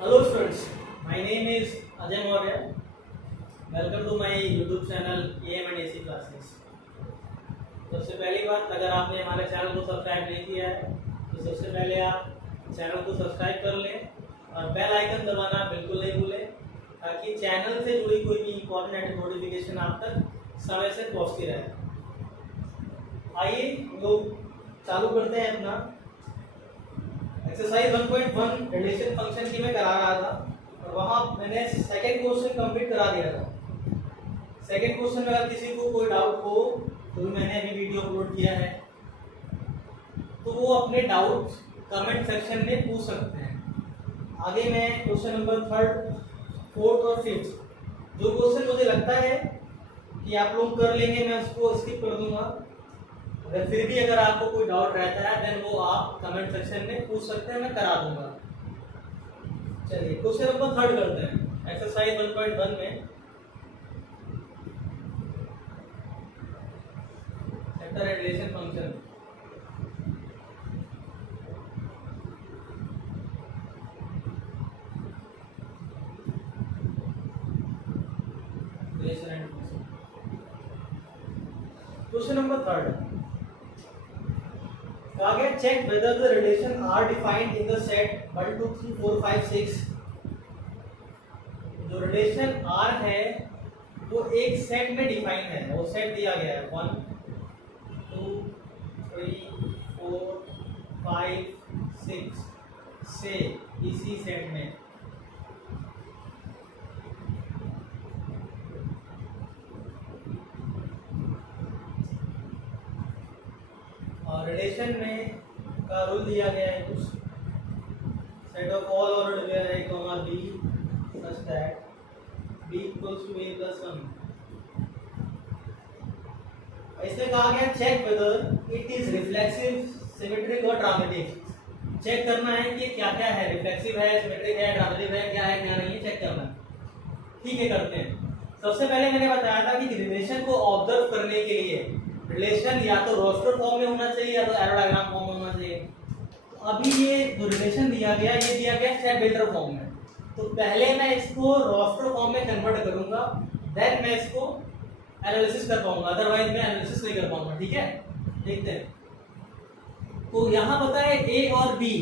Hello students, my name is Ajay Maurya. Welcome to my YouTube channel AM and AC classes. सबसे पहली बात, अगर आपने हमारे चैनल को सब्सक्राइब नहीं किया है तो सबसे पहले आप चैनल को सब्सक्राइब कर लें और बेल आइकन दबाना बिल्कुल नहीं भूलें ताकि चैनल से जुड़ी कोई भी इम्पोर्टेंट नोटिफिकेशन आप तक समय से पहुंचती रहे। आइए हम लोग चालू करते हैं अपना एक्सरसाइज 1.1 रिलेशन फंक्शन की मैं करा रहा था और वहां मैंने सेकंड क्वेश्चन कंप्लीट करा दिया था। सेकंड क्वेश्चन में अगर किसी को कोई डाउट हो तो मैंने अभी वीडियो अपलोड किया है, तो वो अपने डाउट कमेंट सेक्शन में पूछ सकते हैं। आगे मैं क्वेश्चन नंबर 3, 4 और 5 जो क्वेश्चन मुझे लगता है कि आप लोग कर लेंगे, मैं उसको स्किप कर दूंगा। अगर फिर भी अगर आपको कोई डाउट रहता है देन वो आप कमेंट सेक्शन में पूछ सकते हैं, मैं करा दूंगा। चलिए क्वेश्चन नंबर 3 करते हैं एक्सरसाइज 1.1 में। Sector and relation function. Relation and function. Question number 3 कहा गया check whether the relation R defined in the set 1 2 3 4 5 6। जो रिलेशन आर है वो एक सेट में डिफाइन है, वो सेट दिया गया है 1 2 3 4 5 6 से इसी सेट में और रिलेशन में का रूल दिया गया है कुछ set of all ordered where a comma b such that b equals to a plus 1। ऐसे कहा गया check whether it is reflexive, symmetric और ट्रांजिटिव। चेक करना है कि क्या क्या है, रिफ्लेक्सिव है, सिमेट्रिक है, ट्रांजिटिव है, क्या है क्या नहीं है, चेक करना है। ठीक है, करते हैं। सबसे पहले मैंने बताया था कि रिलेशन को ऑब्जर्व करने के लिए रिलेशन या तो रोस्टर फॉर्म में होना चाहिए या तो एरो डायग्राम फॉर्म में होना चाहिए। तो अभी ये जो रिलेशन दिया गया ये दिया गया स्टेप बिल्डर फॉर्म में, तो पहले मैं इसको रोस्टर फॉर्म में कन्वर्ट करूंगा, देन मैं इसको एनालिसिस कर पाऊंगा, अदरवाइज मैं एनालिसिस नहीं कर पाऊंगा। ठीक है, देखते हैं। तो यहाँ पता है ए और बी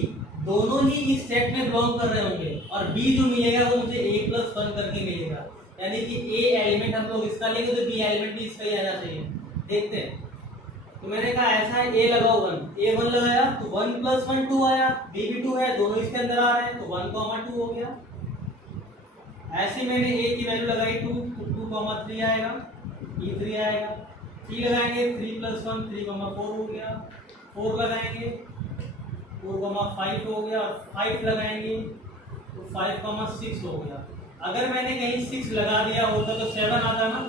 दोनों ही इस सेट में बिलोंग कर रहे होंगे और बी जो मिलेगा वो मुझे a+1 करके मिलेगा, यानी कि ए एलिमेंट हम लोग इसका लेंगे तो बी एलिमेंट भी इसका ही आना चाहिए। देखते हैं। तो मैंने कहा ऐसा है, ए लगाओ 1, ए 1 लगाया तो 1 + 1 2 आया, बी भी 2 है, दोनों इसके अंदर आ रहे हैं तो 1, 2 हो गया। ऐसे मैंने ए की वैल्यू लगाई 2 तो 2, 3 आएगा, ई 3 आएगा। 3 लगाएंगे 3 + 1 3, 4 हो गया। 4 लगाएंगे 4, 5 हो गया और 5 लगाएंगे तो 5, 6 हो गया। अगर मैंने कहीं 6 लगा दिया होता तो 7 आता ना,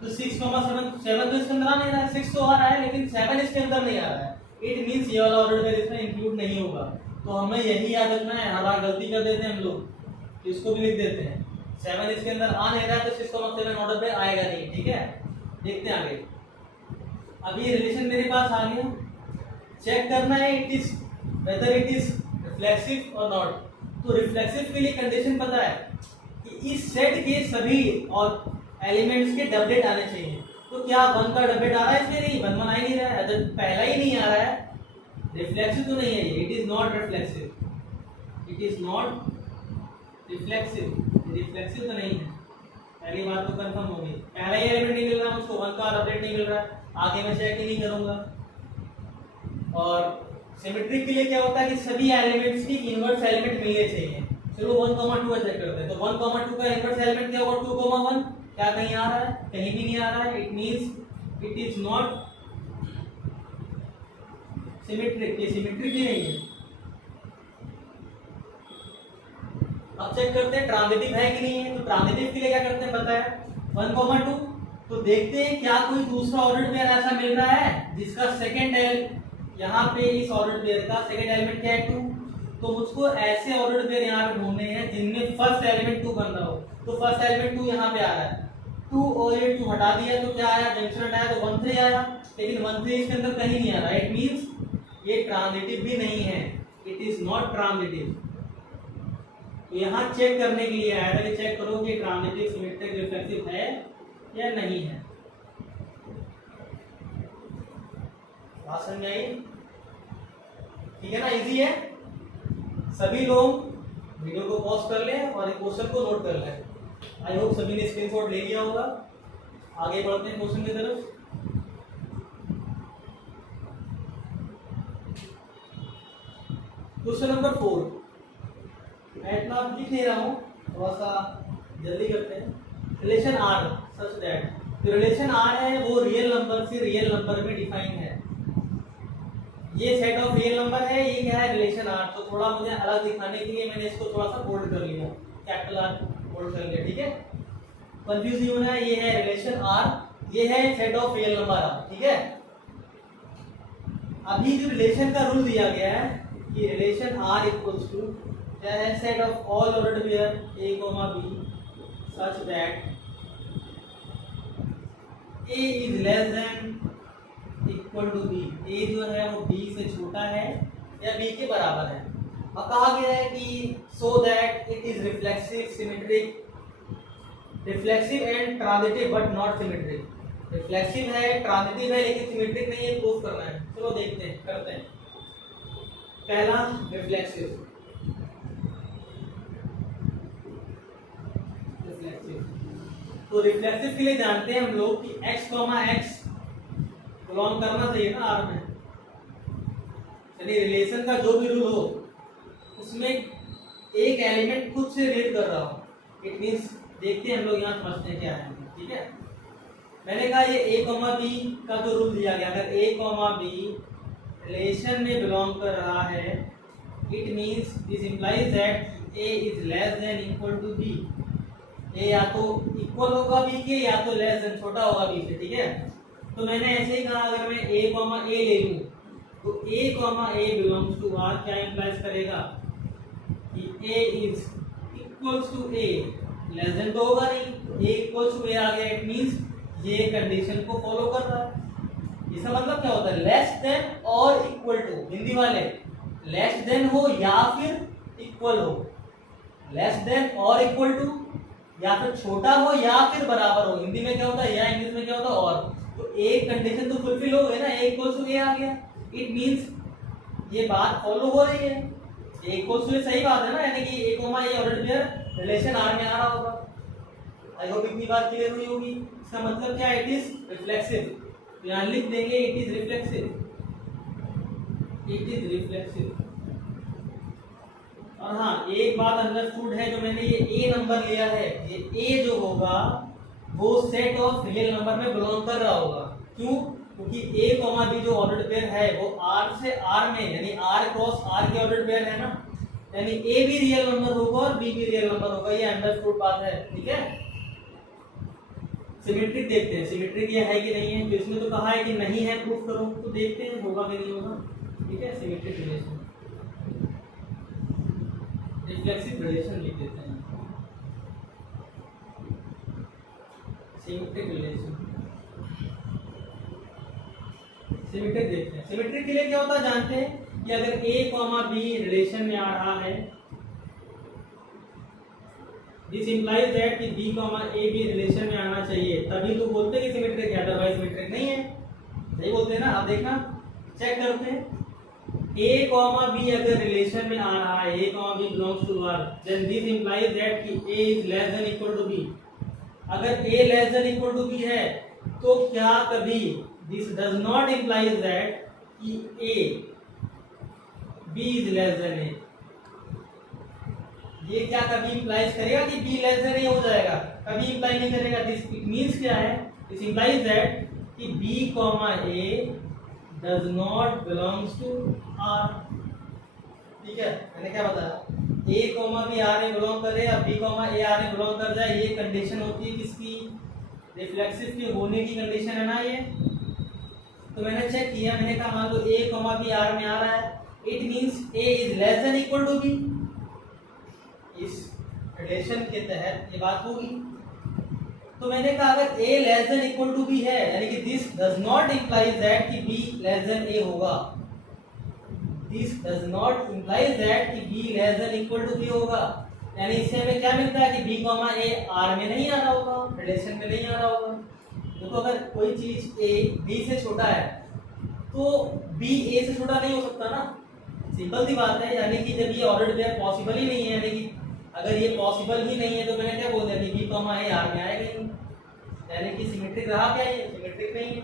तो 6, 7 तो इसके अंदर आ नहीं रहा है, 6 तो आ रहा है लेकिन 7 इसके अंदर नहीं आ रहा है। इट मींस ये वाला ऑर्डर वेयर इसमें इंक्लूड नहीं होगा। तो हमें यही याद रखना है, हर बार गलती कर देते हैं हम लोग, तो इसको भी लिख देते हैं 7 इसके अंदर आ नहीं रहा है तो 6, 7 ऑर्डर पे आएगा नहीं। ठीक है, देखते हैं आगे। अभी रिलेशन मेरे पास आ गया, चेक करना है it is whether it is reflexive और नॉट। तो रिफ्लेक्सिव के लिए कंडीशन पता है कि इस सेट के सभी और एलिमेंट्स के डबलेट आने चाहिए। तो क्या 1 का डबलेट आ रहा है इसमें? नहीं, 1 आ ही नहीं रहा है। अगर पहला ही नहीं आ रहा है, रिफ्लेक्सिव तो नहीं है ये, it is not reflexive, it is not reflexive, reflexive तो नहीं है। पहली बात तो कंफर्म होगी, पहला ही एलिमेंट नहीं मिल रहा है मुझको, 1 का डबलेट नहीं मिल रहा है, आगे मैं चेक ही नहीं करूंगा। और सिमेट्रिक के लिए क्या होता है कि सभी एलिमेंट्स की इनवर्स एलिमेंट मिलने चाहिए। चलो 1, 2 चेक करते हैं। तो 1, 2 का इनवर्स एलिमेंट क्या होगा? 2, 1 क्या कहीं आ रहा है? कहीं भी नहीं आ रहा है। It means it is not symmetric, ये सिमेट्रिक ही नहीं है। अब चेक करते हैं ट्रांजिटिव है कि नहीं है। तो ट्रांजिटिव के लिए क्या करते हैं पता है, 1, 2 तो देखते हैं क्या कोई दूसरा ऑर्डर्ड पेयर ऐसा मिल रहा है जिसका सेकंड यहाँ पे इस ऑर्डर्ड पेयर का सेकंड एलिमेंट क्या है 2। तो मुझको ऐसे ऑर्डर्ड पेयर यहाँ पे ढूंढने हैं जिनमें फर्स्ट एलिमेंट 2 बन रहा हो। तो फर्स्ट एलिमेंट 2 यहाँ पे आ रहा है, 2 और ये 2 हटा दिया तो क्या आया, जंक्शन हटाया तो 1 3 आया, लेकिन 1 3 इसके अंदर कहीं नहीं आ रहा। इट मींस ये ट्रांजिटिव भी नहीं है, इट इज नॉट ट्रांजिटिव। तो यहाँ चेक करने के लिए आया था कि चेक करो कि ट्रांजिटिव सिमेट्रिक रिफ्लेक्सिव है या नहीं है। बात समझ में आई? ठीक है ना, इजी है। सभी लोग वीडियो को पॉज कर लें और एक क्वेश्चन को नोट कर लें। आई होप सभी ने स्क्रीनशॉट ले लिया होगा। आगे बढ़ते हैं क्वेश्चन की तरफ। क्वेश्चन नंबर 4, मैं इतना लिख नहीं रहा हूँ, थोड़ा सा जल्दी करते हैं। रिलेशन आर सच दैट, जो रिलेशन आर है वो रियल नंबर से रियल नंबर में डिफाइन है। ये सेट ऑफ रियल नंबर है, ये क्या है, रिलेशन आर। तो थोड़ा मुझे अलग दिखाने के लिए मैंने इसको थोड़ा सा बोल्ड कर लिया, कैपिटल आर बोल्ड कर लिया। ठीक है, कंफ्यूज नहीं होना है। ये है रिलेशन आर, ये है set of real number R. ठीक है, अभी जो रिलेशन का रूल दिया गया है कि रिलेशन आर इक्वल्स टू क्या है, set of all ordered pair A comma B such that A is less than equal to B. A जो है वो बी से छोटा है या बी के बराबर है। और कहा गया है कि so that it is reflexive symmetric, reflexive and transitive but not symmetric. Reflexive है, ट्रांजिटिव है, लेकिन सिमेट्रिक नहीं है, प्रूफ करना है। चलो देखते हैं, करते हैं। पहला रिफ्लेक्सिव, तो रिफ्लेक्सिव के लिए जानते हैं हम लोग कि x, x बिलोंग करना चाहिए ना आर में। यानी रिलेशन का जो भी रूल हो उसमें एक एलिमेंट खुद से रिलेट कर रहा हो। इट मींस देखते हैं हम लोग, यहाँ समझते हैं क्या है। ठीक है, मैंने कहा ये a, b का जो रूल दिया गया, अगर a, b रिलेशन में बिलोंग कर रहा है, it means this implies that a is less than equal to b। a या तो इक्वल होगा b के या तो लेस देन, छोटा होगा b से। ठीक है, तो मैंने ऐसे ही कहा, अगर मैं a, ले लूं तो a, बिलोंग्स टू r क्या इंप्लाइज करेगा कि a is equals to a, less than तो होगा नहीं, a इक्वल्स टू a आ गया। इट मींस ये कंडीशन को फॉलो कर रहा है। इसका मतलब क्या होता है, लेस देन और इक्वल टू। हिंदी वाले लेस देन हो या फिर इक्वल हो, लेस देन और इक्वल टू, या फिर छोटा हो या फिर बराबर हो। हिंदी में क्या होता है, या इंग्लिश में क्या होता है, और। तो एक कंडीशन तो फुलफिल हो गई ना, a इक्वल्स टू a आ गया। इट मींस ये बात फॉलो हो रही है, a इक्वल्स टू सही बात है ना, यानी कि a, a order pair relation R में आ रहा होगा। आई होप इतनी बात क्लियर हुई होगी। इसका मतलब क्या है, इट इज रिफ्लेक्सिव। तो यहाँ लिख देंगे it is reflexive, it is reflexive. और हाँ, एक बात अंडरस्टूड है, जो मैंने ये a नंबर लिया है, ये a जो होगा वो सेट ऑफ रियल नंबर में बिलोंग कर रहा होगा। क्यों? क्योंकि a, b जो ऑर्डर्ड पेयर है वो r से r में, यानी r क्रॉस r के ऑर्डर्ड पेयर है ना, यानी a भी रियल नंबर होगा और b भी रियल नंबर होगा। ये अंडरस्टूड बात है। ठीक है, सिमेट्रिक देखते हैं, सिमेट्रिक ये है कि नहीं है। तो इसमें तो कहा है कि नहीं है, प्रूफ करो, तो देखते हैं होगा कि नहीं होगा। ठीक है, सिमेट्रिक रिलेशन, रिफ्लेक्सिव रिलेशन लिख देते हैं, सिमेट्रिक रिलेशन। सिमेट्रिक देखते हैं। सिमेट्रिक के लिए क्या होता है जानते हैं कि अगर a, b रिलेशन में आ रहा है, दिस इंप्लाइज दैट कि b, a भी रिलेशन में आना चाहिए, तभी तो बोलते हैं कि सिमेट्रिक है, अदरवाइज सिमेट्रिक नहीं है। सही बोलते हैं ना। अब देखना, चेक करते हैं, a, b अगर रिलेशन में आ रहा है, a, b belongs to r, then this implies that कि a is less than equal to b। अगर a less than equal to b है तो क्या कभी this does not implies that कि a, b is less than a। ये क्या कभी इंप्लाइज करेगा कि b लेस देन a हो जाएगा? कभी इंप्लाई नहीं करेगा। दिस इट मींस क्या है, दिस इंप्लाइज दैट कि b, a does not belongs to r। ठीक है, मैंने क्या बताया, a, b r में बिलोंग करे या b, a r में बिलोंग कर जाए, ये कंडीशन होती है किसकी, रिफ्लेक्सिव के होने की कंडीशन है ना ये। तो मैंने चेक किया, मैंने कहा मान लो a, b r में आ रहा है, it means a is less than equal to b। इस रिलेशन के तहत ये बात होगी। तो मैंने कहा अगर a less than equal to b है, यानी कि this does not implies that कि b लेस देन a होगा। This does not implies that कि b less than equal to b होगा। यानी इससे हमें क्या मिलता है कि बी कॉमा ए आर में नहीं आ रहा होगा, रिलेशन में नहीं आ रहा होगा। देखो अगर कोई चीज ए बी से छोटा है तो बी ए से छोटा नहीं हो सकता ना, सिंपल सी बात है। यानी कि जब ये ऑर्डर पेयर पॉसिबल ही नहीं है, यानी कि अगर ये पॉसिबल ही नहीं है तो मैंने क्या बोल दिया कि बी कॉमा ए आर में आएगा ही नहीं, यानी कि सिमेट्रिक रहा क्या, ये सिमेट्रिक नहीं है।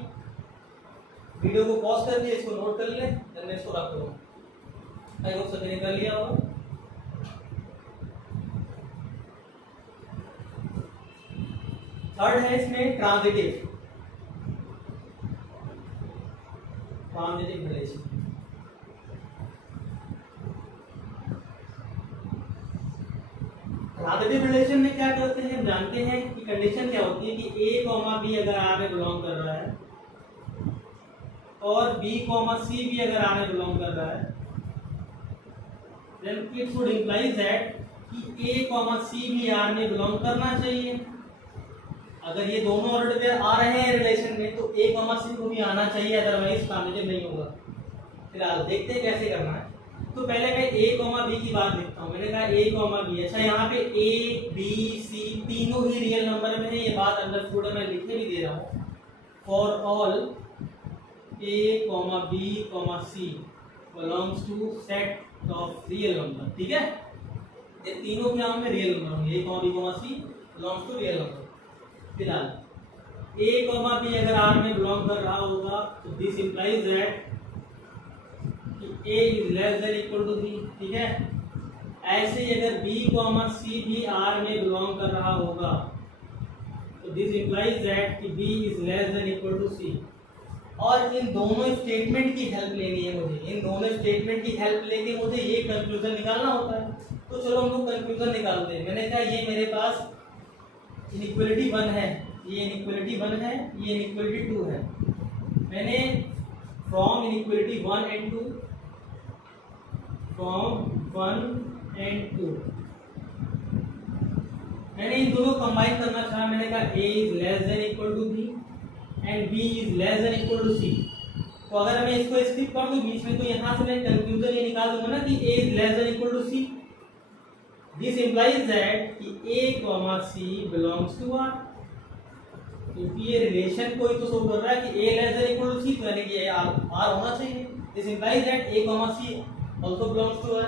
वीडियो को पॉज करके इसको नोट कर ले, फिर मैं इसको रख दूंगा। आई होप सभी ने कर लिया होगा। थर्ड है इसमें ट्रांजिटिव रिलेशन। ट्रांजिटिव रिलेशन में क्या करते हैं, हम जानते हैं कि कंडीशन क्या होती है कि ए कॉमा बी अगर आर में बिलोंग कर रहा है और बी कॉमा सी भी अगर आर में बिलोंग कर रहा है, then it would implies that कि ए कॉमा सी भी आर में बिलोंग करना चाहिए। अगर ये दोनों ऑर्डर पेयर आ रहे हैं रिलेशन में तो ए कॉमा सी को भी आना चाहिए, अदरवाइज ट्रांजिटिव नहीं होगा। फिलहाल देखते हैं कैसे करना है। तो पहले मैं ए कॉमा बी की बात लिखता हूँ। मैंने कहा ए कॉमा बी, अच्छा यहाँ पे ए बी सी तीनों ही रियल नंबर में है, ये बात अंडरस्टूड है, मैं लिखे भी दे रहा हूँ। For all A comma B comma C belongs to set of real number, ठीक है। ये तीनों क्या होंगे, रियल नंबर होंगे। A comma B comma C belongs to real number. फिलहाल ए कॉमा बी अगर आर में बिलोंग कर रहा होगा तो this implies that A is less than equal to B, ठीक है। ऐसे ही अगर बी कॉमा सी भी आर में बिलोंग कर रहा होगा तो दिस इंप्लाइज दैट कि B is less than equal to C. और इन दोनों स्टेटमेंट की हेल्प लेनी है मुझे, इन दोनों स्टेटमेंट की हेल्प लेके मुझे ये कंक्लूजन निकालना होता है। तो चलो हम लोग कंक्लूजन निकालते हैं। मैंने कहा ये मेरे पास इनइक्वालिटी 1 है, ये इनइक्वालिटी 1 है, ये इनइक्वालिटी 2 है। मैंने from inequality 1 and 2, from 1 and 2 मैंने इन दोनों कंबाइन करना चाहा। मैंने कहा a is less than equal to b and b is less than equal to c। तो अगर मैं इसको स्किप कर दूं बीच में तो यहाँ से मैं कंक्लूजन ये निकाल दूंगा ना कि a is less than equal to c। This implies that कि a comma c belongs to r, क्योंकि ये रिलेशन कोई तो शो कर रहा है कि a less than equal to c, तो यानी कि r होना चाहिए। This implies that a comma c also belongs to r।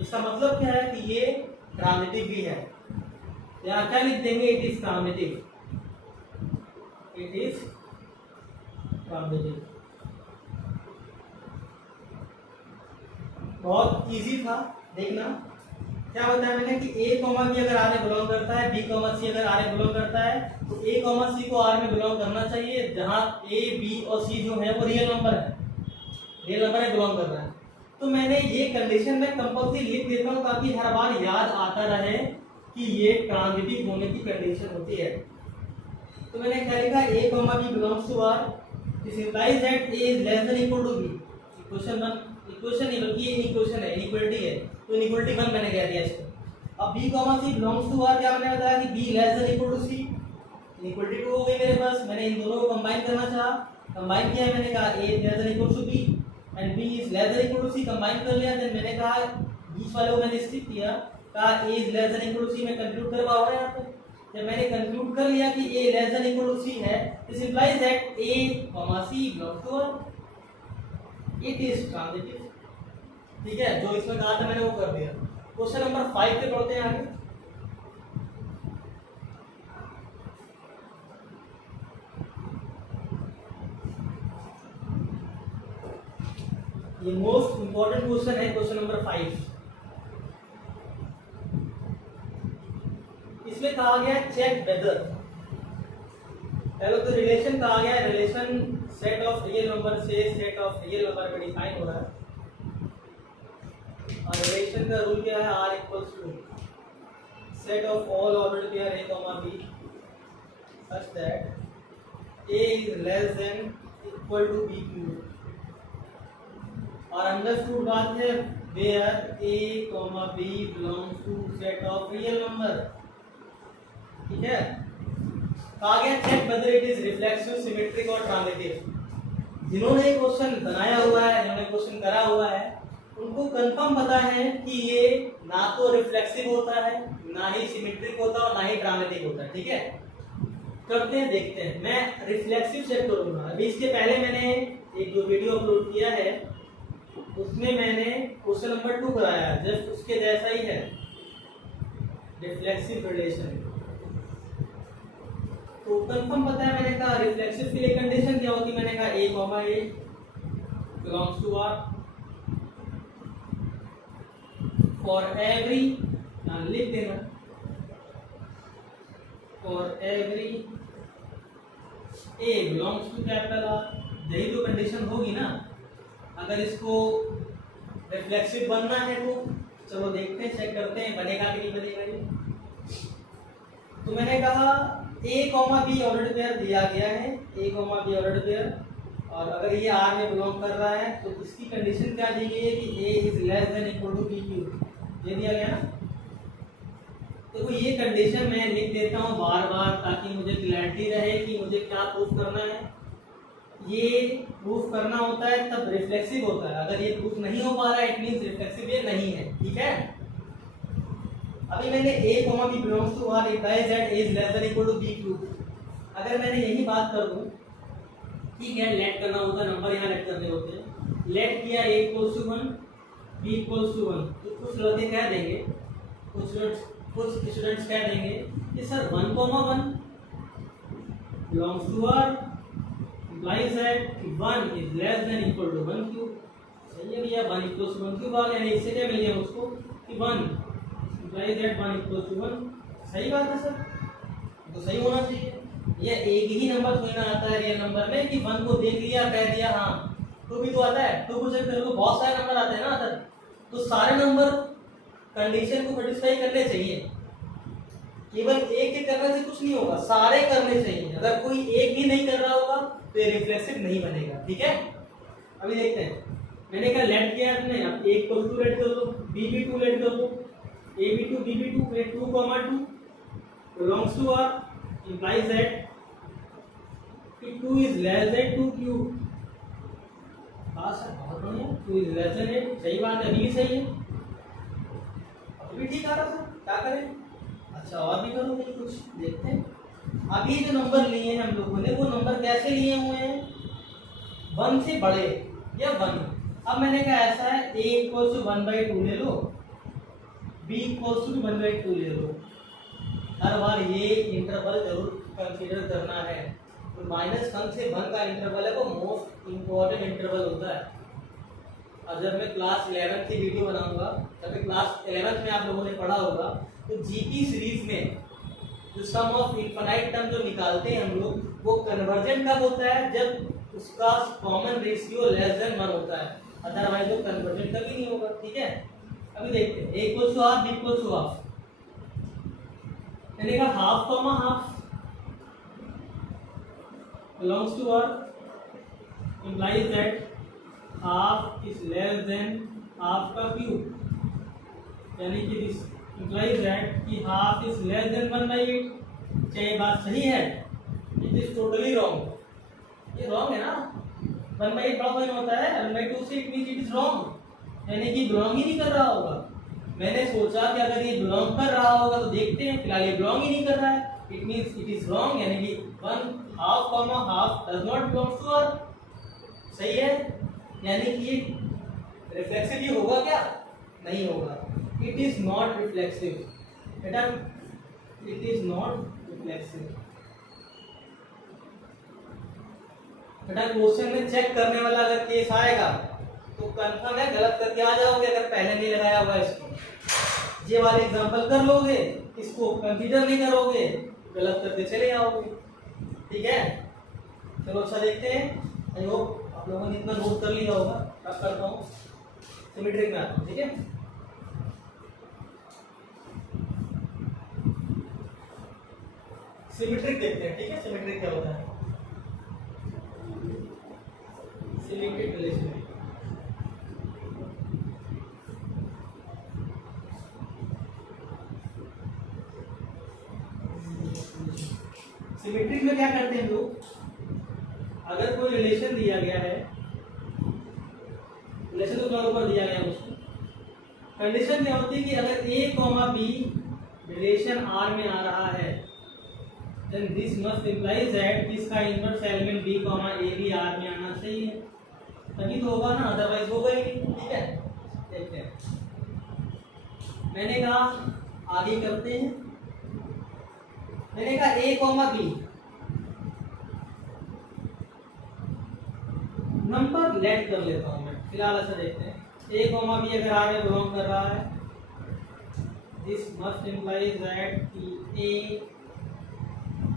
इसका मतलब क्या है कि ये ट्रांजिटिव भी है। यहाँ क्या लिख देंगे, it is transitive, it is transitive. बहुत इजी था, देखना क्या बताया मैंने कि ए कॉमा बी अगर आर में बिलोंग करता है, बी कॉमा सी अगर आर में बिलोंग करता है तो ए कॉमा सी को आर में बिलोंग करना चाहिए, जहां ए बी और सी जो है वो रियल नंबर है, रियल नंबर है, बिलोंग कर रहा है। तो मैंने ये कंडीशन में कंपल्सरी लिख देता हूँ ताकि हर बार याद आता रहे कि ये ट्रांजिटिव होने की कंडीशन होती है। तो मैंने क्या लिखा, A comma B belongs to R, this implies that A is less than equal to B. Equation नहीं बल्कि इक्वेशन है, इनइक्वालिटी है, तो इनइक्वालिटी 1 मैंने कह दिया इसको। अब b comma c belongs to r, क्या मैंने बताया कि b less than equal to c, inequality 2 हो गई मेरे पास। मैंने इन दोनों को कंबाइन करना चाहा, कंबाइन किया, मैंने कहा a less than equal to b and b is less than equal to c, combine कर लिया। देन मैंने कहा बीच वाले को मैंने स्किप किया, कहा a is less than equal to c, मैं कंक्लूड कर पाऊंगा यहाँ पे। जब मैंने कंक्लूड कर लिया कि a less than equal to c है, this implies that a comma c belongs to r, it is transitive, ठीक है। जो इसमें कहा था मैंने वो कर दिया। क्वेश्चन नंबर 5 पे पढ़ते हैं आगे। ये मोस्ट इंपॉर्टेंट क्वेश्चन है, क्वेश्चन नंबर 5। इसमें कहा गया चेक वेदर, पहले तो रिलेशन कहा गया, relation set of real number से सेट ऑफ रियल नंबर में डिफाइन हो रहा है। और रिलेशन का रूल क्या है, r equals to set of all ordered pair a comma b such that a is less than equal to b cube. और अंडरस्टूड बात है where a comma b belongs to set of real number, ठीक है। कहा गया check whether it is reflexive, symmetric और transitive. जिन्होंने question बनाया हुआ है, जिन्होंने क्वेश्चन करा हुआ है, उनको कंफर्म पता है कि ये ना तो रिफ्लेक्सिव होता है, ना ही सिमेट्रिक होता है और ना ही ड्रामेटिक होता है। ठीक है, करते हैं, देखते हैं। मैं रिफ्लेक्सिव चेक करूंगा। अभी इसके पहले मैंने एक जो वीडियो अपलोड किया है उसमें मैंने क्वेश्चन नंबर 2 कराया, जस्ट उसके जैसा ही है, रिफ्लेक्सिव रिलेशन। तो कंफर्म पता है, मैंने कहा रिफ्लेक्सिव के लिए कंडीशन क्या होती है, मैंने कहा a, a belongs to r for every, लिख देना, for every a belongs to capital R। यही तो कंडीशन होगी ना। अगर इसको रिफ्लेक्सिव बनना है तो चलो देखते हैं, चेक करते हैं बनेगा कि नहीं बनेगा ये। तो मैंने कहा a, b ऑर्डर्ड पेयर दिया गया है, a, b ऑर्डर्ड पेयर, और अगर ये R में बिलोंग कर रहा है तो इसकी कंडीशन क्या दी गई है कि a is less than equal to b, ये दिया गया ना। तो ये कंडीशन मैं लिख देता हूँ बार बार ताकि मुझे क्लैरिटी रहे कि मुझे क्या प्रूफ करना है। ये प्रूफ करना होता है तब रिफ्लेक्सिव होता है, अगर ये प्रूफ नहीं हो पा रहा है इट मींस रिफ्लेक्सिव ये नहीं है। ठीक है, अभी मैंने a, b belongs to R implies that a is less than equal to b cube. अगर मैंने यही बात कर दूं, ठीक है, लेट करना होता है, नंबर यहाँ लेट करने होते हैं, लेट किया a equals to 1, b equals to 1, तो कुछ लड़के कह देंगे, कुछ स्टूडेंट्स कह देंगे कि sir 1, 1 belongs to R implies that 1 is less than equal to 1 cube. सही है भैया, 1 इक्वल्स टू 1 क्यूब आ गया, यानी इससे क्या मिल गया मुझको कि 1 implies that 1 इक्वल्स टू 1। सही बात है सर, तो सही होना चाहिए। ये एक ही नंबर थोड़ी ना आता है रियल नंबर में कि 1 को देख लिया कह दिया हाँ, 2 भी तो आता है, 2 को चेक कर लो, बहुत सारे नंबर आते हैं ना सर, तो सारे नंबर कंडीशन को सेटिस्फाई करने चाहिए। केवल एक करने से कुछ नहीं होगा, सारे करने चाहिए। अगर कोई एक भी नहीं कर रहा होगा तो ये रिफ्लेक्सिव नहीं बनेगा। ठीक है, अभी देखते हैं। मैंने कहा लेट किया है आपने, अब एक को 2 लेट कर दो, b भी 2 लेट कर दो, a भी 2 b भी 2, फिर 2, 2 belongs to R implies that 2 is less than 2 cube. हाँ सर, बहुत बढ़िया, 2 is less than 8, सही बात है, अभी सही है, अभी ठीक आ रहा सर, क्या करें। अच्छा और भी करो भाई, कुछ देखते हैं। अभी जो नंबर लिए हैं हम लोगों ने वो नंबर कैसे लिए हुए हैं, 1 से बड़े या 1। अब मैंने कहा ऐसा है, a इक्वल्स टू 1/2 ले लो, b इक्वल्स टू 1/2 ले लो। हर बार ये इंटरवल जरूर कंसीडर करना है। तो -1 से 1 का इंटरवल है वो मोस्ट इम्पोर्टेंट इंटरवल होता है। और जब मैं क्लास 11 की वीडियो बनाऊंगा, तब क्लास 11 में आप लोगों ने पढ़ा होगा, तो जीपी सीरीज में जो सम ऑफ इनफाइनाइट टर्म जो निकालते हैं हम लोग, वो कन्वर्जेंट कब होता है, जब उसका कॉमन रेशियो लेस देन 1 होता है, अदरवाइज वो कन्वर्जेंट कभी नहीं होगा। ठीक है, अभी देखते हैं, a equals to half, b equals to half. मैंने कहा half comma half belongs to R implies that half is less than half का क्यूब, यानी कि दिस implies that कि half is less than 1/8। क्या ये बात सही है? It is totally wrong। ये wrong है ना, 1/8 बड़ा कोई होता है, 1/2 से it means it is wrong, यानी कि बिलोंग ही नहीं कर रहा होगा। मैंने सोचा कि अगर ये बिलोंग कर रहा होगा तो देखते हैं, फिलहाल ये बिलोंग ही नहीं कर रहा है, it means it is wrong, यानी कि 1 half comma half does not belong to R। सही है, यानी कि ये रिफ्लेक्सिव ही होगा क्या? नहीं होगा, इट इज नॉट रिफ्लेक्सिव बेटा, इट इज नॉट रिफ्लेक्सिव बेटा। क्वेश्चन में चेक करने वाला अगर केस आएगा तो कंफर्म है गलत करके आ जाओगे, अगर पहले नहीं लगाया हुआ इसको। ये वाले एग्जांपल कर लोगे, इसको कंसीडर नहीं करोगे, गलत करके चले आओगे। ठीक है, चलो अच्छा देखते हैं। आई होप आप लोगों ने इतना नोट कर लिया होगा। अब करता हूँ सिमेट्रिक में आता हूँ। ठीक है, सिमेट्रिक देखते हैं। ठीक है, सिमेट्रिक क्या होता है, सिमेट्रिक रिलेशन। सिमेट्रिक में क्या करते हैं लोग, अगर कोई रिलेशन दिया गया है, रिलेशन तो ऊपर दिया गया उसको, कंडीशन क्या होती है कि अगर A comma B relation R में आ रहा है then this must implies that इसका inverse element B comma A भी आर में आना चाहिए, तभी तो होगा ना, अदरवाइज होगा ही नहीं। ठीक है, देखते हैं। मैंने कहा आगे करते हैं। मैंने कहा A comma B number let कर लेता हूं मैं फिलहाल, ऐसा देखते हैं। ए कॉमा बी अगर आर में बिलोंग कर रहा है this must implies that A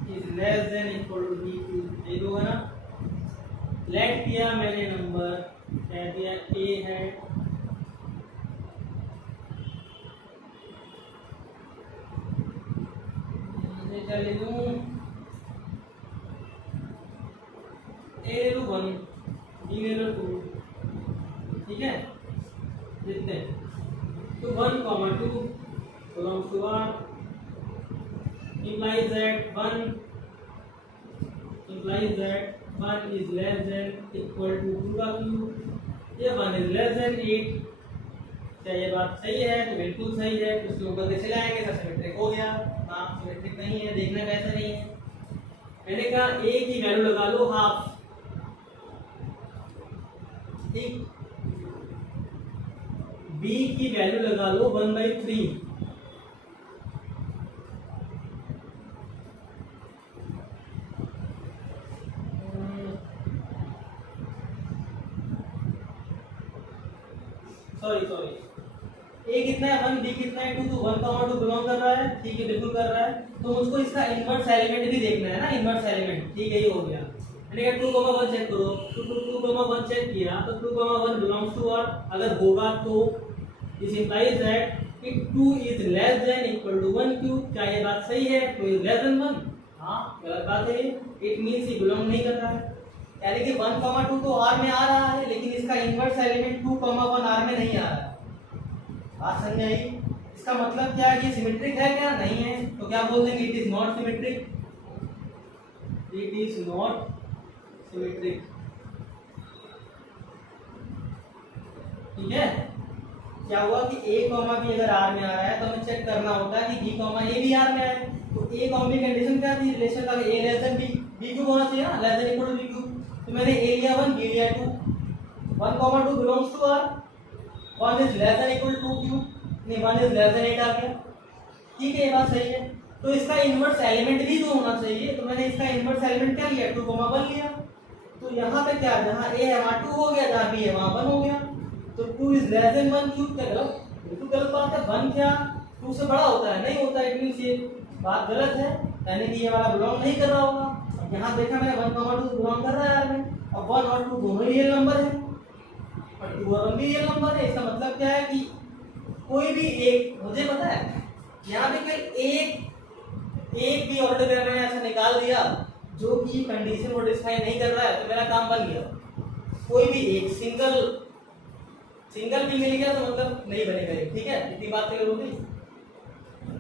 is less than equal to B cube, ये होगा ना। लेट किया मैंने नंबर, कह दिया ए है ले लूं ए ले लूं 1, बी ले लो 2, ठीक है। देखते हैं तो 1, 2 belongs to R implies that 1 is less than equal to 2 का Q, ये 1 is less than 8। क्या ये बात सही है? तो बिल्कुल सही है। तो इसके ऊपर कैसे लाएंगे? सिमेट्रिक हो गया। हाँ, सिमेट्रिक नहीं है, देखना कैसा नहीं है। मैंने कहा ए की वैल्यू लगा लो हाफ, ठीक। बी की वैल्यू लगा लो 1/3, सॉरी ए कितना है 1, बी कितना है 2, तो 1, 2 बिलोंग कर रहा है, ठीक है, बिल्कुल कर रहा है। तो मुझको इसका इनवर्स एलिमेंट भी देखना है ना, इनवर्स एलिमेंट, ठीक है, ये हो गया। मैंने कहा 2, 1 चेक करो, तो 2, 1 चेक किया तो 2, 1 बिलोंग्स टू आर। अगर होगा तो दिस इंप्लाइज दैट कि 2 is less than equal to 1 cube. क्या ये बात सही है? 2 इज लेस देन 1? हाँ, गलत बात है। इट मींस ये बिलोंग नहीं कर रहा है, यानी कि 1, 2 तो आर में आ रहा है, लेकिन इसका इनवर्स एलिमेंट 2, 1 आर में नहीं आ रहा है। बात समझ आई? इसका मतलब क्या है? ये सिमेट्रिक है क्या? नहीं है। तो क्या बोल देंगे? It is not symmetric, it is not symmetric, ठीक है। क्या हुआ कि ए कॉमा बी अगर आर में आ रहा है तो हमें चेक करना होता है कि बी कॉमा ए भी आर में आए। तो ए कॉमा बी कंडीशन क्या थी रिलेशन का? A less than B, B cube होना चाहिए ना, less than equal to B cube. तो मैंने ए लिया 1, बी लिया 2, 1, 2 belongs to R, 1 is less than equal to 2 cube, नहीं 1 इज लेस देन 8 आ गया, ठीक है, ये बात सही है। तो इसका इनवर्स एलिमेंट भी तो होना चाहिए, तो मैंने इसका इनवर्स एलिमेंट क्या लिया? 2, 1 लिया। तो यहाँ पे क्या, जहाँ ए है वहाँ 2 हो गया, जहाँ बी है वहाँ 1 हो गया। तो 2 इज लेस देन 1 क्यूब, क्या गलत? बिल्कुल गलत बात है। 1 क्या 2 से बड़ा होता है? नहीं होता। इट मींस ये बात गलत है, यानी कि ये वाला बिलोंग नहीं कर रहा होगा। अब यहाँ देखा मैंने 1, 2 बिलोंग कर रहा है यार में। अब 1 और 2 दोनों रियल नंबर है और 2 और 1 भी रियल नंबर है। इसका मतलब क्या है कि कोई भी एक, मुझे पता है यहाँ पे कोई एक भी ऑर्डर अगर मैंने ऐसा निकाल दिया जो कि कंडीशन को डिस्फाई नहीं कर रहा है, तो मेरा काम बन गया। कोई भी एक सिंगल भी मिल गया तो मतलब नहीं बनेगा ये, ठीक है। इतनी बात क्लियर होगी?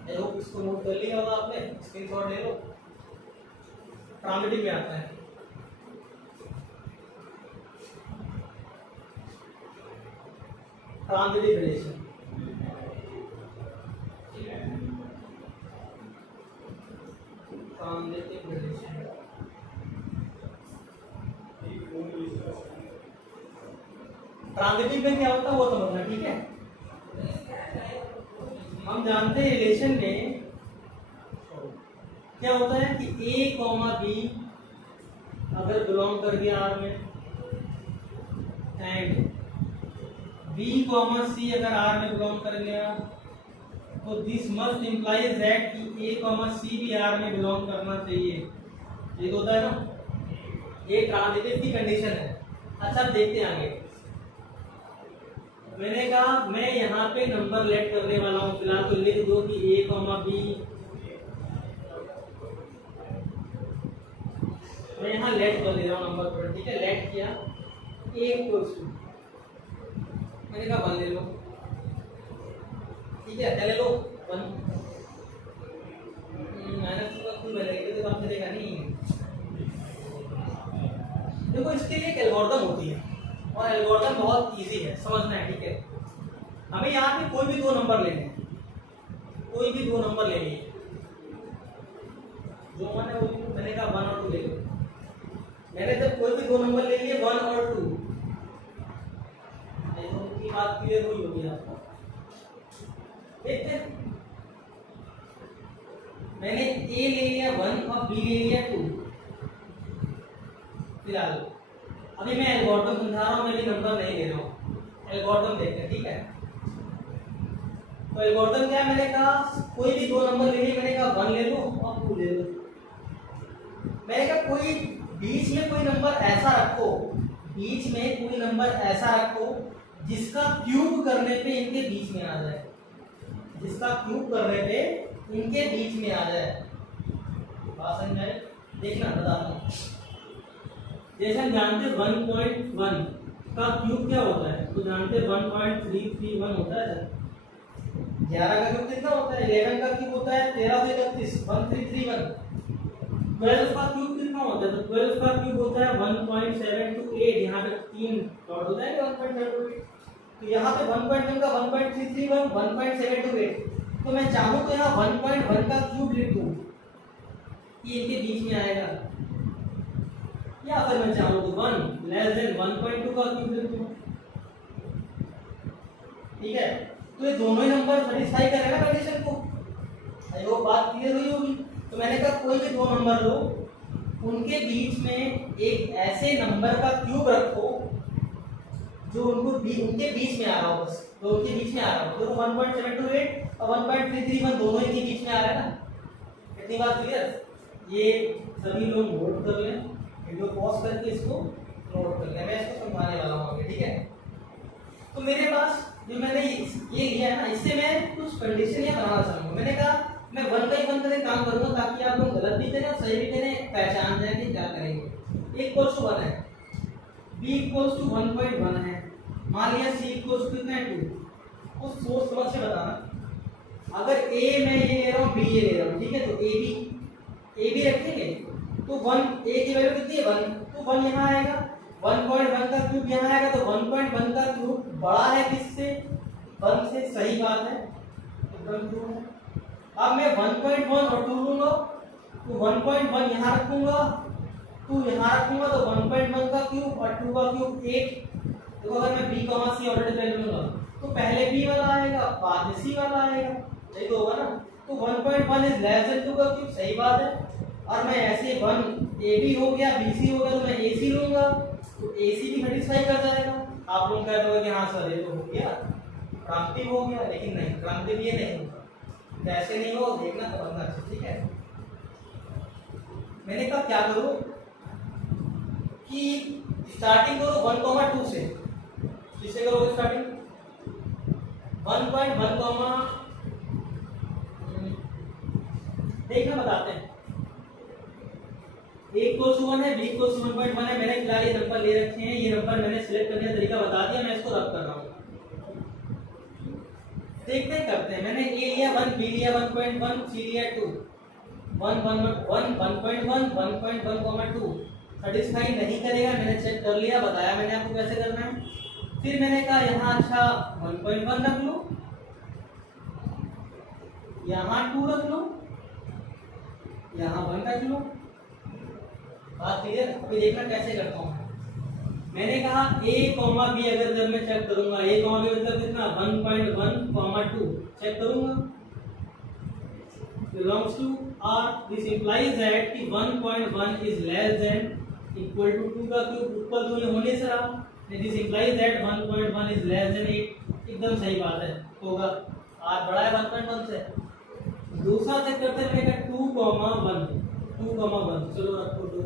आई होप इसको नोट कर लिया होगा आपने, स्क्रीनशॉट ले लो। ट्रांजिटिव में आता है transitive relation. Transitive relation transitive में क्या होता है वो समझना, ठीक है। हम जानते हैं रिलेशन में क्या होता है कि ए कॉमा बी अगर बिलोंग कर गया आर में एंड बी कॉमा सी अगर आर में बिलोंग कर गया, तो दिस मस्ट इम्प्लाइज दैट कि ए कॉमा सी भी आर में बिलोंग करना चाहिए। ये होता है ना, ये ट्रांजिटिव की कंडीशन है। अच्छा, अब देखते हैं आगे। मैंने कहा मैं यहाँ पे नंबर लेट करने वाला हूँ फिलहाल, तो लिख दो कि ए कॉमा बी। मैं यहाँ लेट कर दे रहा हूँ नंबर पर, ठीक है। लेट किया ए इक्वल्स टू, मैंने कहा 1 ले लो, ठीक है, क्या ले लो 1। माइनस का क्यों बनेगा? तो आपने देखा नहीं। देखो इसके लिए एक एल्गोरिथम होती है और एल्गोरिथम बहुत इजी है, समझना है, ठीक है। हमें यहाँ पे कोई भी दो नंबर लेने हैं, कोई भी दो नंबर ले लिए, जो मैंने कहा 1 और 2 ले लो। मैंने जब कोई भी दो नंबर ले लिए 1 और 2, की बात क्लियर हुई होगी आपको। देखते हैं, मैंने ए ले लिया 1 और बी ले लिया 2। फिलहाल अभी मैं एल्गोरिथम समझा रहा हूँ, मैं भी नंबर नहीं ले रहा हूँ, एल्गोरिथम देखते हैं, ठीक है। तो एल्गोरिथम क्या है, मैंने कहा कोई भी दो नंबर ले लिए, मैंने कहा 1 ले लो और 2 ले लो। मैंने कहा कोई बीच में कोई नंबर ऐसा रखो, बीच में कोई नंबर ऐसा रखो जिसका क्यूब करने पे इनके बीच में आ जाए, जिसका क्यूब करने पे इनके बीच में आ जाए। बात समझ में? देखना बताता हूँ। जैसे हम जानते 1.1 का क्यूब क्या होता है, तो जानते 1.331 होता है। 11 का क्यूब कितना होता है, 11 का क्यूब होता है 1331, 1331। 12 का क्यूब कितना होता है, तो 12 का क्यूब होता है 1.728। यहाँ पे 3 डॉट होता है 1.728, तो यहाँ पे 1.1 का 1.331, 1.728। तो मैं चाहूँ तो यहाँ 1.1 का क्यूब लिख दूँ, ये इनके बीच में आएगा, या फिर मैं चाहूँ तो 1 लेस देन 1.2 का क्यूब लिख दूँ, ठीक है। तो ये दोनों ही नंबर सेटिस्फाई करेगा कंडीशन को, वो बात क्लियर हुई होगी। तो मैंने कहा कोई भी दो नंबर लो, उनके बीच में एक ऐसे नंबर का क्यूब रखो जो उनके बीच में आ रहा हो, बस तो उनके बीच में आ रहा हो। तो 1.728 और 1.331 दोनों इनके बीच में आ रहा है ना, इतनी बात क्लियर। ये सभी लोग नोट कर लें, वीडियो पॉज करके इसको नोट कर लें, मैं इसको समझाने वाला हूँ आगे, ठीक है। तो मेरे पास जो मैंने ये लिया है ना, इससे मैं कुछ कंडीशन या बनाना चाहूँगा। मैंने कहा मैं 1 बाई 1 करके काम करूँगा ताकि आप लोग गलत भी करें और सही भी करें, पहचान जाए कि क्या करेंगे। A इक्वल्स टू 1 है, B इक्वल्स टू 1.1 है, मान लिया C इक्वल्स टू कितना है 2। तो सोच समझ से बताना, अगर A मैं ये ले रहा हूँ, B ये ले रहा हूँ, ठीक है। तो A B रखेंगे तो 1 A की वैल्यू कितनी है 1, तो 1 यहाँ आएगा, 1.1 का क्यूब यहाँ आएगा, तो 1.1 का क्यूब बड़ा है किससे, 1 से, सही बात है, एकदम ट्रू है। अब मैं 1.1 और 2 लूंगा, तो 1.1 यहाँ रखूंगा, 2 यहाँ रखूंगा, तो 1.1 का क्यूब और 2 का क्यूब 8। तो अगर मैं B, C ऑलरेडी ले लूंगा तो पहले B वाला आएगा, बाद में C वाला आएगा, यही तो होगा ना। तो 1.1 इज लेस देन 2 का क्यूब, सही बात है। और मैं ऐसे 1 AB हो गया, BC हो गया, तो मैं AC लूंगा, तो AC भी सेटिस्फाई कर जाएगा। आप लोग कह दोगे कि हाँ सर ये तो हो गया, क्रांति हो गया, लेकिन नहीं, क्रांति भी ये नहीं होगा, कैसे नहीं हो देखना समझना अच्छा, ठीक है। मैंने कहा क्या करो कि स्टार्टिंग करो 1,2 से, किससे करोगे स्टार्टिंग 1.1, देखना बताते हैं। A इक्वल्स टू 1 है, B इक्वल्स टू 1.1 है। मैंने फिलहाल ये नंबर ले रखे हैं, ये नंबर मैंने सिलेक्ट करने का तरीका बता दिया, मैं इसको रब कर रहा हूँ। देखते हैं करते हैं। मैंने A लिया 1, B लिया 1.1, C लिया 2, 1.1, 1.2 सेटिस्फाई नहीं करेगा, मैंने चेक कर लिया, बताया मैंने आपको कैसे करना है। फिर मैंने कहा यहाँ अच्छा 1.1 रख लो, यहाँ 2 रख लो, यहाँ 1 रख लो, बात क्लियर। अभी देखना कैसे करता हूँ। मैंने कहा A, B अगर जब मैं चेक करूंगा, A, B मतलब कितना 1.1, 2 चेक करूंगा, belongs to R, this implies that कि 1.1 is less than equal to 2 का क्यूब इक्वल टू ये होने से रहा, this implies that 1.1 is less than 8, एकदम सही बात है, होगा R बड़ा है 1.1 से। दूसरा चेक करते हैं, मैंने कहा 2,1, चलो रखो 2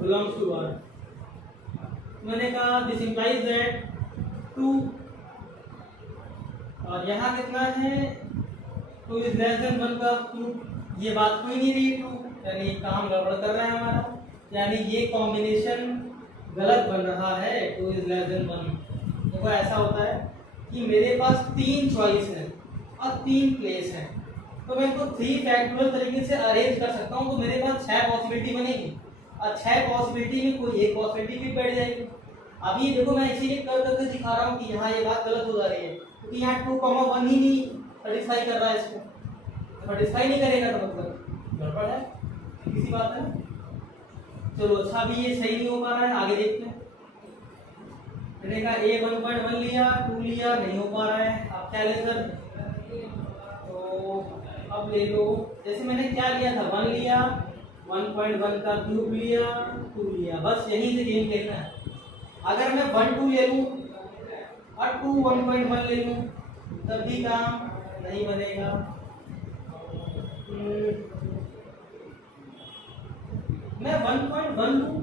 belongs to R। मैंने कहा दिस इंप्लाइज दैट 2, और यहाँ कितना है 2 इज लेस देन 1 का क्यूब, ये बात कोई नहीं रही 2, यानी काम गड़बड़ कर रहा है हमारा, यानी ये कॉम्बिनेशन गलत बन रहा है। 2 इज लेस देन 1। देखो ऐसा होता है कि मेरे पास 3 चॉइस है और 3 प्लेस है, तो मैं इनको 3 फैक्टोरियल तरीके से अरेंज कर सकता हूँ, तो मेरे पास 6 पॉसिबिलिटी बनेगी, और 6 पॉसिबिलिटी में कोई एक पॉसिबिलिटी भी बैठ जाएगी। अभी देखो मैं इसीलिए कर करके दिखा रहा हूँ कि यहाँ ये बात गलत हो जा रही है, क्योंकि यहाँ 2,1 ही नहीं सेटिस्फाई कर रहा है इसको, सेटिस्फाई नहीं करेगा तो मतलब गड़बड़ है, किसी बात है। चलो अच्छा, अभी ये सही नहीं हो पा रहा है, आगे देखते हैं। मैंने कहा ए 1.1 लिया, 2 लिया, नहीं हो पा रहा है, अब क्या ले सर? तो अब ले लो, जैसे मैंने क्या लिया था, 1 लिया, 1.1 का क्यूब लिया, 2 लिया, बस यहीं से गेम खेलना है। अगर मैं 1 2 ले लूँ और 2 1.1 ले लूँ तब भी काम नहीं बनेगा। मैं 1.1 लूँ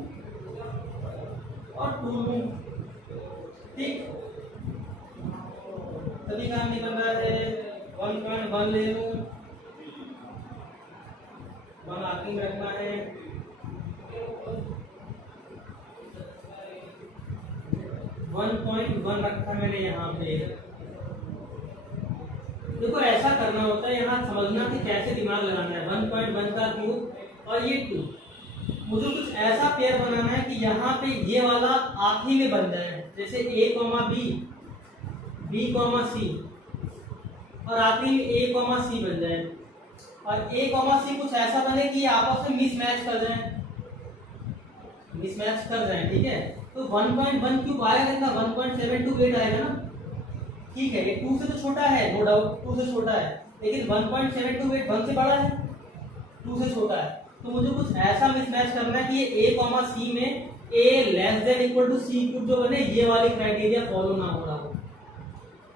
और 2 लूँ, ठीक, तभी काम नहीं बन रहा है। 1.1 ले लूँ, 1 आखिरी में रखना है, 1.1 रखा मैंने यहाँ पे। देखो ऐसा करना होता है, यहाँ समझना कि कैसे दिमाग लगाना है। 1.1 का क्यूब और ये 2, मुझे कुछ ऐसा पेयर बनाना है कि यहाँ पे ये वाला आखिरी में बन जाए, जैसे A, B, B, C और आखिरी में A, C बन जाए, और A, C कुछ ऐसा बने कि आपस में मिसमैच कर जाए, ठीक है। तो 1.1 क्यूब आएगा कितना? 1.728 आएगा ना, ठीक है। ये 2 से तो छोटा है, नो डाउट 2 से छोटा है, लेकिन 1.728 1 से बड़ा है, 2 से छोटा है। तो मुझे कुछ ऐसा मिसमैच करना है कि ये A, C में A less than equal to C cube जो बने, ये वाली क्राइटेरिया फॉलो ना हो रहा हो,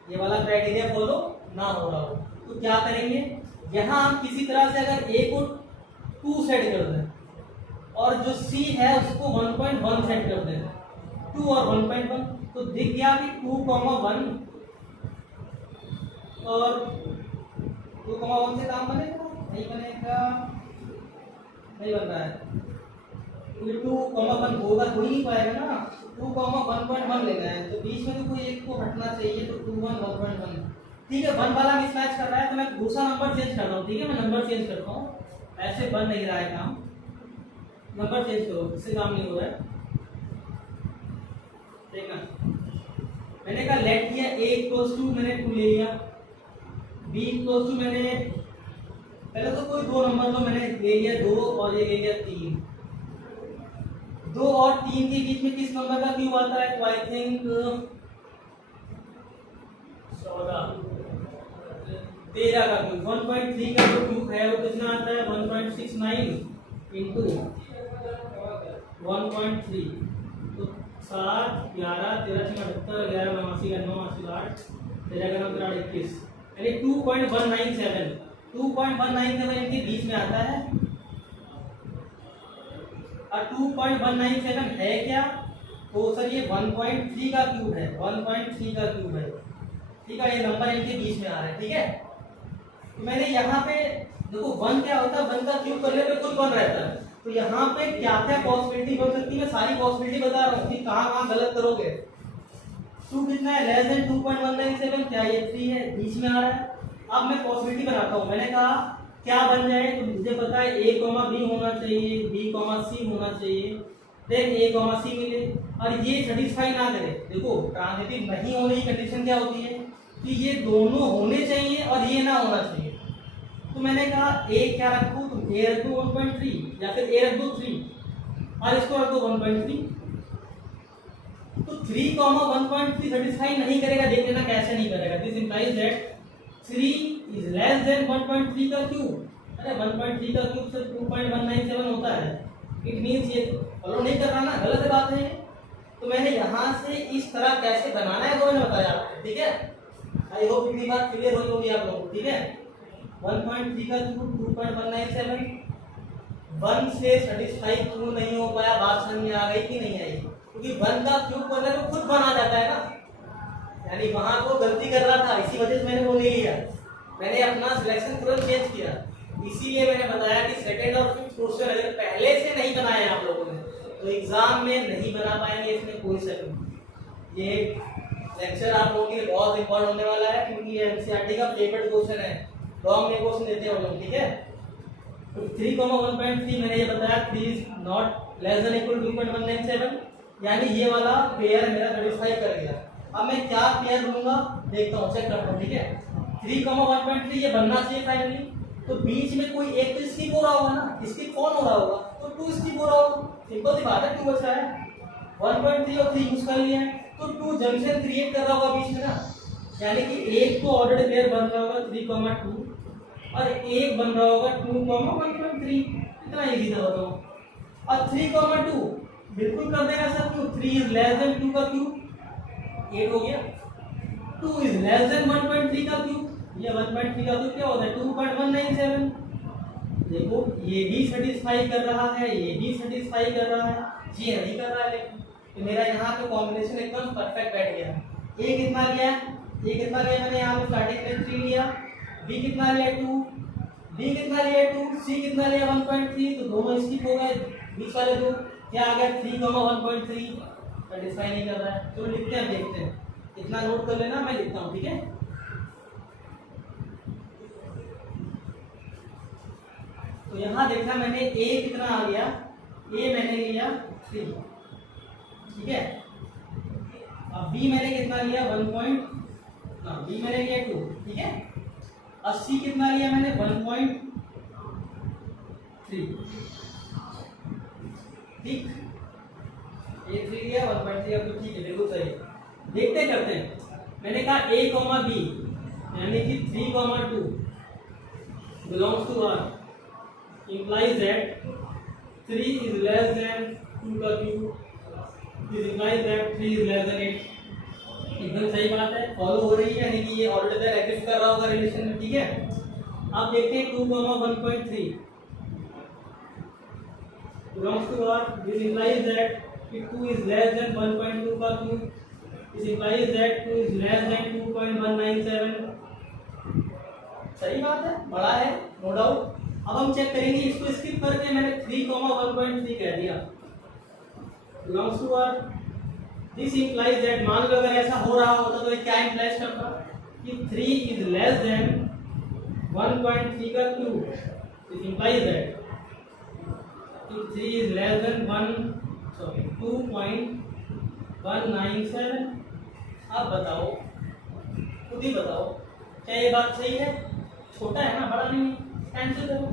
ये वाला क्राइटेरिया फॉलो ना हो रहा हो। तो क्या करेंगे, यहाँ हम किसी तरह से अगर A को 2 सेट कर दें और जो C है उसको 1.1 सेट कर दें, 2 और 1.1, तो दिख गया कि 2,1 और 2,1 से काम बनेगा? नहीं बनेगा, नहीं बन रहा है। 2,1 होगा हो ही नहीं पाएगा ना, 2,1.1 लेना है, तो बीच में तो कोई एक को हटना चाहिए, तो 2,1 1.1, ठीक है। 1 वाला मिसमैच कर रहा है तो मैं दूसरा नंबर चेंज कर रहा हूँ, ठीक है, मैं नंबर चेंज करता हूँ, ऐसे बन नहीं रहा है काम, नंबर चेंज करो, इससे काम नहीं हो रहा है। देखना, मैंने कहा लेट किया, A इक्वल्स टू मैंने 2 ले लिया, B इक्वल्स टू मैंने पहले तो कोई 2 नंबर तो मैंने ले लिया 2 और ये ले लिया 3, 2 और 3 के बीच में किस नंबर का क्यूब आता है? तो आई थिंक 13 का क्यूब। 1.3 का जो क्यूब है वो कितना आता है? 1.69 इंटू 1.3, तो 7 11 13 78 11 89 89 8 13 का 9 21, यानी 2.197 इनके बीच में आता है। और 2.197 है क्या? तो सर ये 1.3 का क्यूब है, 1.3 का क्यूब है, ठीक है। ये नंबर इनके बीच में आ रहा है, ठीक है। तो मैंने यहाँ पे देखो 1 क्या होता है, 1 का क्यूब करने पे कुछ 1 रहता है, तो यहाँ पे क्या क्या पॉसिबिलिटी बन सकती है, मैं सारी पॉसिबिलिटी बता रहा हूँ कि कहाँ गलत करोगे। 2 कितना है? लेस देन 2.197, क्या ये 3 है, बीच में आ रहा है। अब मैं पॉसिबिलिटी बनाता हूँ, मैंने कहा क्या बन जाए, तो मुझे पता है A, B होना चाहिए, B, C होना चाहिए, देन A, C मिले, और ये सेटिस्फाई ना करे। देखो ट्रांजिटिव नहीं होने की कंडीशन क्या होती है कि ये दोनों होने चाहिए और ये ना होना चाहिए। तो मैंने कहा A क्या रखूँ, तो A रख दो 1.3 या फिर A रख दो 3 और इसको रख दो 1.3। तो 3, 1.3 सेटिस्फाई नहीं करेगा, देख लेना कैसे नहीं करेगा। This implies that 3 is less then 1.3 का क्यूब। अरे 1.3 का क्यूब से 2.197 होता है, इट मींस ये फॉलो नहीं कर रहा ना, गलत बात है। तो मैंने यहाँ से इस तरह कैसे बनाना है वो मैंने बताया आपको, ठीक है। आई होप इतनी बात क्लियर हो होगी आप लोगों को, ठीक है। 1.3 का क्यूब 2.197, 1 से सेटिस्फाई क्यों नहीं हो पाया, बात समझ में आ गई कि नहीं आई? क्योंकि 1 का क्यूब करने को खुद बना जाता है ना, यानी वहां को गलती कर रहा था, इसी वजह से मैंने वो ले लिया, मैंने अपना सिलेक्शन तुरंत चेंज किया। इसीलिए मैंने बताया कि सेकंड और फिफ्थ क्वेश्चन अगर पहले से नहीं बनाए आप लोगों ने तो एग्जाम में नहीं बना पाएंगे, इसमें कोई शक नहीं। ये लेक्चर आप लोगों के लिए बहुत इंपॉर्टेंट होने वाला है, क्योंकि ये एनसीईआरटी का फेवरेट क्वेश्चन है, लॉन्ग में क्वेश्चन देते हैं लोग, ठीक है। तो 3, 1.3 मैंने ये बताया 3 is not less than equal 2.197, यानी ये वाला पेयर मेरा सेटिस्फाई कर गया। अब मैं क्या पेयर लूंगा देखता हूँ, चेक करता हूँ, ठीक है। 3,1.3 ये बनना चाहिए फाइनली, तो बीच में कोई एक तो स्किप हो रहा होगा ना, स्किप कौन हो रहा होगा, तो 2 स्किप हो रहा होगा, सिंपल सी बात है, 2 बच रहा है, 1.3 और 3 यूज कर लिया है, तो 2 जंक्शन क्रिएट कर रहा होगा बीच में ना, यानी कि एक तो ऑर्डर्ड पेयर बन रहा होगा 3,2 और एक बन रहा होगा 2,1.3, इतना इजी था बताओ। और 3,2 बिल्कुल कर देगा सर, क्यों, 3 इज लेस देन 2 का क्यूब, 8 हो गया, 2 इज लेस देन 1.3 का क्यूब, ये 1.3 का क्यूब क्या होता है 2.197। देखो ये भी सेटिस्फाई कर रहा है, ये भी सेटिस्फाई कर रहा है, ये नहीं कर रहा है, लेकिन तो मेरा यहाँ पे कॉम्बिनेशन एकदम परफेक्ट बैठ गया। ए कितना लिया, ए कितना लिया मैंने यहाँ पे स्टार्टिंग में 3 लिया, बी कितना लिया 2, बी कितना लिया 2, सी कितना लिया 1.3, तो दोनों स्किप हो गए, बीच वाले दो क्या आ गया 3,1.3, सेटिस्फाई नहीं कर रहा है। तो लिखते हैं, देखते हैं, इतना नोट कर लेना, मैं लिखता हूँ, ठीक है। तो यहाँ देखा मैंने ए कितना आ गया, ए मैंने लिया 3, ठीक है। अब बी मैंने कितना लिया 1. बी मैंने लिया 2, ठीक है। अब सी कितना लिया मैंने 1.3, ठीक, ए 3 लिया 1.3, अब तो ठीक है, बिल्कुल सही। देखते करते हैं, मैंने कहा a, b यानी कि 3,2 belongs to R implies that 3 is less than 2 का क्यूब, this implies that 3 is less than 8। एकदम सही बात है, फॉलो हो रही है, यानी कि ये ऑर्डर एग्जिस्ट कर रहा होगा रिलेशन में, ठीक है। अब देखते हैं 2,1.3 belongs to R, this implies that 2 is less than 1.2 का क्यूब, this implies that 2 is less than 2.197। सही बात है, बड़ा है, नो डाउट। अब हम चेक करेंगे, इसको स्किप करके मैंने 3,1.3 कह दिया, belongs to R, this implies that, मान लो अगर ऐसा हो रहा होता तो ये क्या implies करता कि 3 is less than 1.3 का क्यूब, this implies that 3 is less than 2.197। अब बताओ, खुद ही बताओ, क्या ये बात सही है? छोटा है ना, बड़ा नहीं, कैंसिल करो,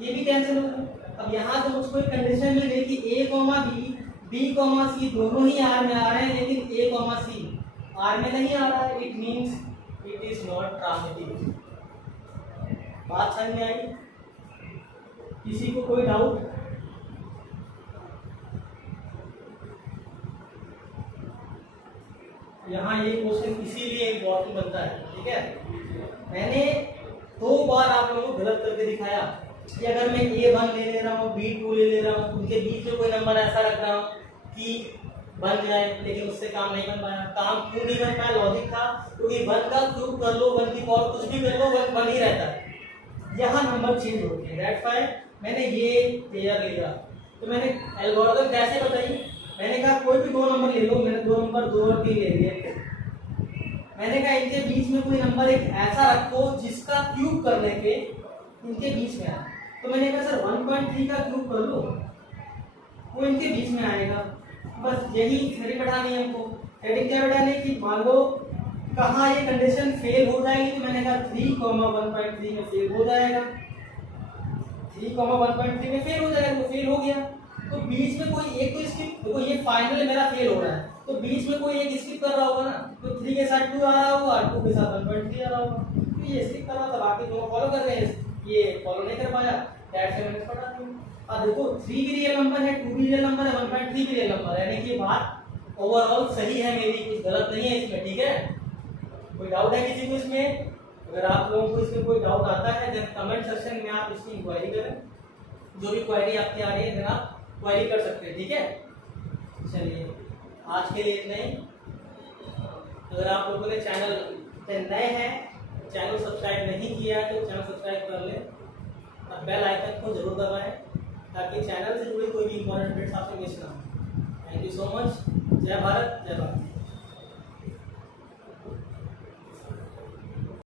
ये भी कैंसिल हो गया। अब यहाँ से मुझको एक कंडीशन मिल गई कि a, b, c दोनों ही आर में आ रहे हैं, लेकिन a, c आर में नहीं आ रहा है, it means it is not transitive. बात समझ में आई? किसी को कोई डाउट? यहाँ ये क्वेश्चन इसीलिए इम्पोर्टेंट बनता है, ठीक है। मैंने 2 बार आप लोगों को गलत करके दिखाया कि अगर मैं A1 ले रहा हूँ, B2 ले रहा हूँ, उनके बीच में कोई नंबर ऐसा रख रहा हूँ कि बन जाए, लेकिन उससे काम नहीं बन पाया। काम क्यों नहीं बन पाया? लॉजिक था, क्योंकि 1 का क्यूब कर लो, 1 की पावर कुछ भी कर लो, 1 बन ही रहता है, यहाँ नंबर चेंज होते हैं। दैट्स व्हाई मैंने ये पेयर लिया। तो मैंने एल्गोरिथम कैसे बताई? मैंने कहा कोई भी 2 नंबर ले लो, मैंने 2 नंबर 2 और 3 ले लिए। मैंने कहा इनके बीच में कोई नंबर एक ऐसा रखो जिसका क्यूब करने पे इनके बीच में आए। तो मैंने कहा सर 1.3 का क्यूब कर लो, वो इनके बीच में आएगा। बस यही थ्योरी बढ़ानी है हमको। थ्योरी क्या बढ़ानी है कि मान लो कहाँ ये कंडीशन फेल हो जाएगी, तो मैंने कहा 3,1.3 में फेल हो जाएगा, 3,1.3 में फेल हो जाएगा, तो फेल हो गया। तो बीच में कोई एक तो स्किप, देखो ये फाइनल मेरा फेल हो रहा है, तो बीच में कोई एक स्किप कर रहा होगा ना, तो 3 के साथ 2 आ रहा होगा, 2 के साथ 1.3 आ रहा होगा, तो ये स्किप कर रहा था, बाकी दोनों फॉलो कर रहे हैं, ये फॉलो नहीं कर पाया, दैट्स व्हाई मैंने पढ़ा दिया। अब देखो 3 भी रियल नंबर है, 2 भी रियल नंबर है, 1.3 भी रियल नंबर है, यानी कि बात ओवरऑल सही है मेरी, कुछ गलत नहीं है इसमें, ठीक है। कोई डाउट है किसी को इसमें? अगर आप लोगों को इसमें कोई डाउट आता है देन कमेंट सेक्शन में आप इसकी इंक्वायरी करें, जो भी क्वेरी आपकी आ रही है देन आप क्वेरी कर सकते हैं, ठीक है। चलिए आज के लिए इतना ही। अगर आप लोगों ने चैनल पे नए हैं, चैनल सब्सक्राइब नहीं किया है तो चैनल सब्सक्राइब कर लें और बेल आइकन को जरूर दबाएं ताकि चैनल से जुड़ी कोई भी इंपॉर्टेंट अपडेट्स आपसे मिस ना हो। Thank you so much. जय भारत, जय भारत।